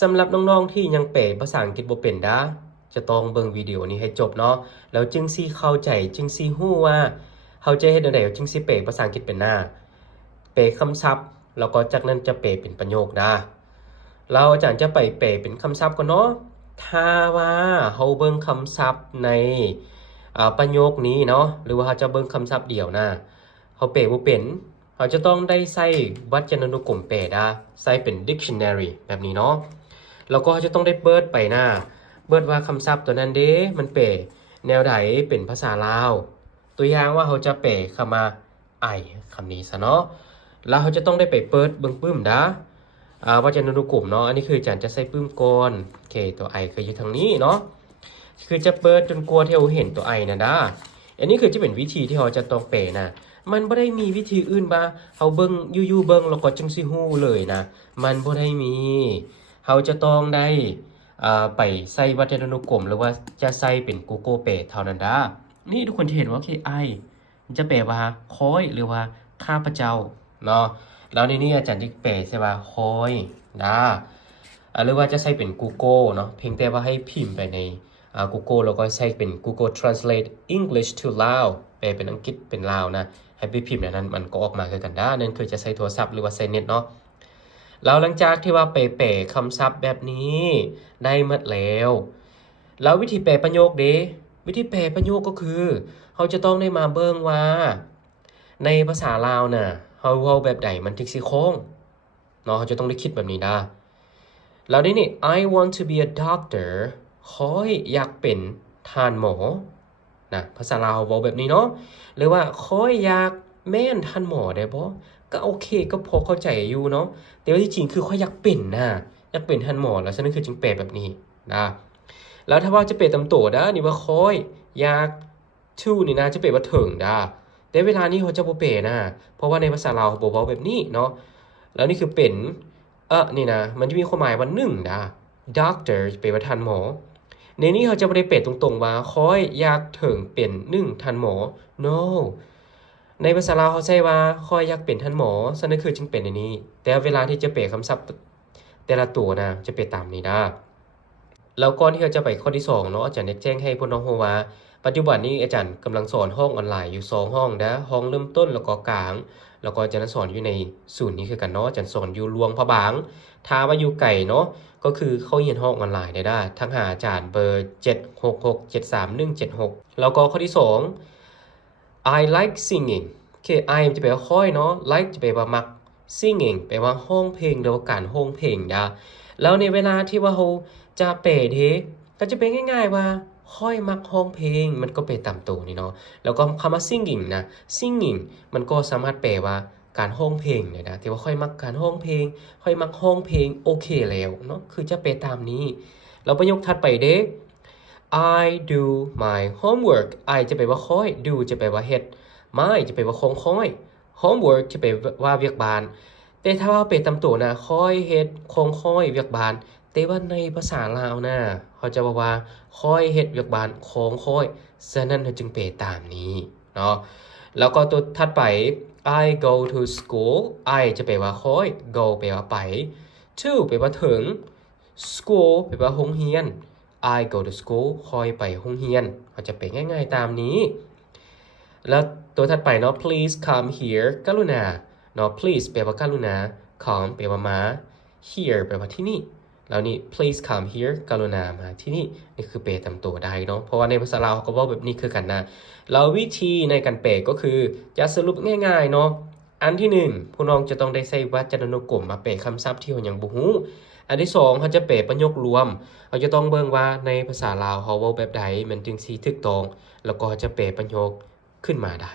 สำหรับน้องๆที่ยังเป๋ภาษาอังกฤษบ่เป็นด้าจะต้องเบิ่งวิดีโอนี้ให้จบเนาะแล้วจึงสิเข้าใจจึงสิฮู้ว่าเฮาจะเฮ็ดจั่งใดจึงสิเป๋ภาษาอังกฤษเป็นหน้าเป๋คำศัพท์แล้วก็จากนั้นจะเป๋เป็นประโยคด้าเราอาจารย์จะไปเป๋เป็นคำศัพท์ก่อนเนาะถ้าว่าเฮาเบิ่งคำศัพท์ในประโยคนี้เนาะหรือว่าเฮาจะเบิ่งคำศัพท์เดียวนะเฮาเป๋บ่เป็นเราจะต้องได้ใส่วจนานุกรมเป๋ด้าใส่เป็น dictionary แบบนี้เนาะ แล้วก็จะต้องได้เปิดไปหน้าเปิดว่าคำศัพท์ตัวนั้นเด้มันเป๋แนวใดเป็นภาษาลาวตัวอย่างว่าเขาจะเป๋คำมาไอคำนี้ซะเนาะแล้วเขาจะต้องได้ไปเปิดเบิ่งปึ้มด้าวจนานุกรมเนาะอันนี้คืออาจารย์จะใส่ปึ้มก่อนโอเคตัวไอคืออยู่ทางนี้เนาะคือจะเปิดจนกลัวที่เราเห็นตัวไอนะด้าอันนี้คือจะเป็นวิธีที่เราจะต้องเป๋นะมันบ่ได้มีวิธีอื่นบ่าเฮาเบิ่งอยู่ๆเบิ่งแล้วก็จังสิฮู้เลยนะมันบ่ได้มีเขาจะต้องได้ไปใส่วจนานุกรมหรือว่าจะใส่เป็น Google Pay เท่านั้นด้านี่ทุกคนจะเห็นว่า KI มันจะแปลว่าคอยหรือว่าข้าพเจ้าเนาะแล้วในนี้อาจารย์จะแปลใช่ว่าคอยด้าหรือว่าจะใส่เป็น Google เนาะเพียงแต่ว่าให้พิมพ์ไปในGoogle แล้วก็ใช้เป็น Google Translate English to Lao แปลเป็นอังกฤษเป็นลาวนะให้ไปพิมพ์ในนั้นมันก็ออกมาคือกันด้านั่นคือจะใช้โทรศัพท์หรือว่าใช้เน็ตเนาะแล้วหลังจากที่ว่าเป๋ๆคำศัพท์แบบนี้ได้หมดแล้ววิธีแปลประโยคเด้วิธีแปลประโยคก็คือเขาจะต้องได้มาเบิ่งว่าในภาษาลาวน่ะเฮาเว้าแบบใดมันถึงสิคงเนาะเขาจะต้องได้คิดแบบนี้นะแล้วนี่ I want to be a doctor ขออยากเป็นทานหมอนะภาษาลาวเว้าแบบนี้เนาะหรือว่าขออยากแม่นทานหมอได้บ่ก็โอเคก็พอเข้าใจอยู่เนาะแต่ว่าที่จริงคือข้อยอยากเป็นนะอยากเป็นทันหมอแล้วฉะนั้นคือจึงแปลแบบนี้นะแล้วถ้าว่าจะเปลตำโตนะนี่ว่าคอยอยากทูนี่นะจะเปลว่าถึงนะแต่เวลานี้เขาจะบ่เปลนะเพราะว่าในภาษาลาวบ่เว้าแบบนี้เนาะแล้วนี่คือเป็นนี่นะมันจะมีความหมายว่า1นะ doctor แปลว่าทันหมอในนี้เขาจะบ่ได้เปลตรงๆว่าคอยอยากถึงเป็น1ทันหมอ noในภาษาลาวเขาใช้ว่าคอยอยากเป็นท่านหมอฉะนั้นคือจึงเป็นในนี้แต่เวลาที่จะเปลคำศัพท์แต่ละตัวนะจะเป็นตามนี้นะแล้วก่อนที่เราจะไปข้อที่2เนาะอาจารย์อยากแจ้งให้พวกน้องรู้ว่าปัจจุบันนี้อาจารย์กำลังสอนห้องออนไลน์อยู่2ห้องนะห้องเริ่มต้นแล้วก็กลางแล้วก็อาจารย์สอนอยู่ในศูนย์นี้คือกันเนาะอาจารย์สอนอยู่หลวงพระบางถ้าว่าอยู่ไกลเนาะก็คือเข้าเรียนห้องออนไลน์ได้ทั้งหาอาจารย์เบอร์76673176แล้วก็ข้อที่2 I like singing โอเค I จะแปลว่าค่อยเนาะ like จะแปลว่ามัก singing แปลว่าห้องเพลงหรือว่าการห้องเพลงนะแล้วในเวลาที่ว่าเราจะเปเทก็จะเป็นง่ายๆว่าค่อยมักห้องเพลงมันก็เป็นตามตัวนี่เนาะแล้วก็คำว่า singing นะ singing มันก็สามารถแปลว่าการห้องเพลงเนี่ยนะที่ว่าค่อยมักการห้องเพลงค่อยมักห้องเพลงโอเคแล้วเนาะคือจะเป็นตามนี้แล้วประโยคถัดไปเด้ I do my homework I จะแปลว่าค่อย do จะแปลว่าเฮ็ด my จะแปลว่าของค่อย homework จะแปลว่าเวียกบ้านแต่ถ้าว่าเป็นตำตัวนะค่อยเฮ็ดของค่อยเวียกบ้านแต่ว่าในภาษาลาวนะเขาจะบอกว่าค่อยเฮ็ดเวียกบ้านของค่อยฉะนั้นเราจึงแปลตามนี้เนาะแล้วก็ตัวถัดไป I go to school I จะแปลว่าค่อย go แปลว่าไป to แปลว่าถึง school แปลว่าโรงเรียน I go to school คอยไปโรงเรียนเขาจะเป็นง่ายๆตามนี้แล้วตัวถัดไปเนาะ please come here กรุณาเนาะ please แปลว่ากรุณา come แปลว่ามา here แปลว่าที่นี่แล้วนี่ please come here กรุณามาที่นี่นี่คือแปลตามตัวได้เนาะเพราะว่าในภาษาลาวเขาก็บอกแบบนี้คือกันนะแล้ววิธีในการแปลก็คือจะสรุปง่ายๆเนาะอันที่1ผู้น้องจะต้องได้ใช้วจนานุกรมมาแปลคำศัพท์ที่เรายังบ่ฮู้อันที่2เขาจะแปลประโยครวมเขาจะต้องเบิ่งว่าในภาษาลาวเขาเว้าแบบใดมันจึงสิถูกต้องแล้วก็จะแปลประโยคขึ้นมาได้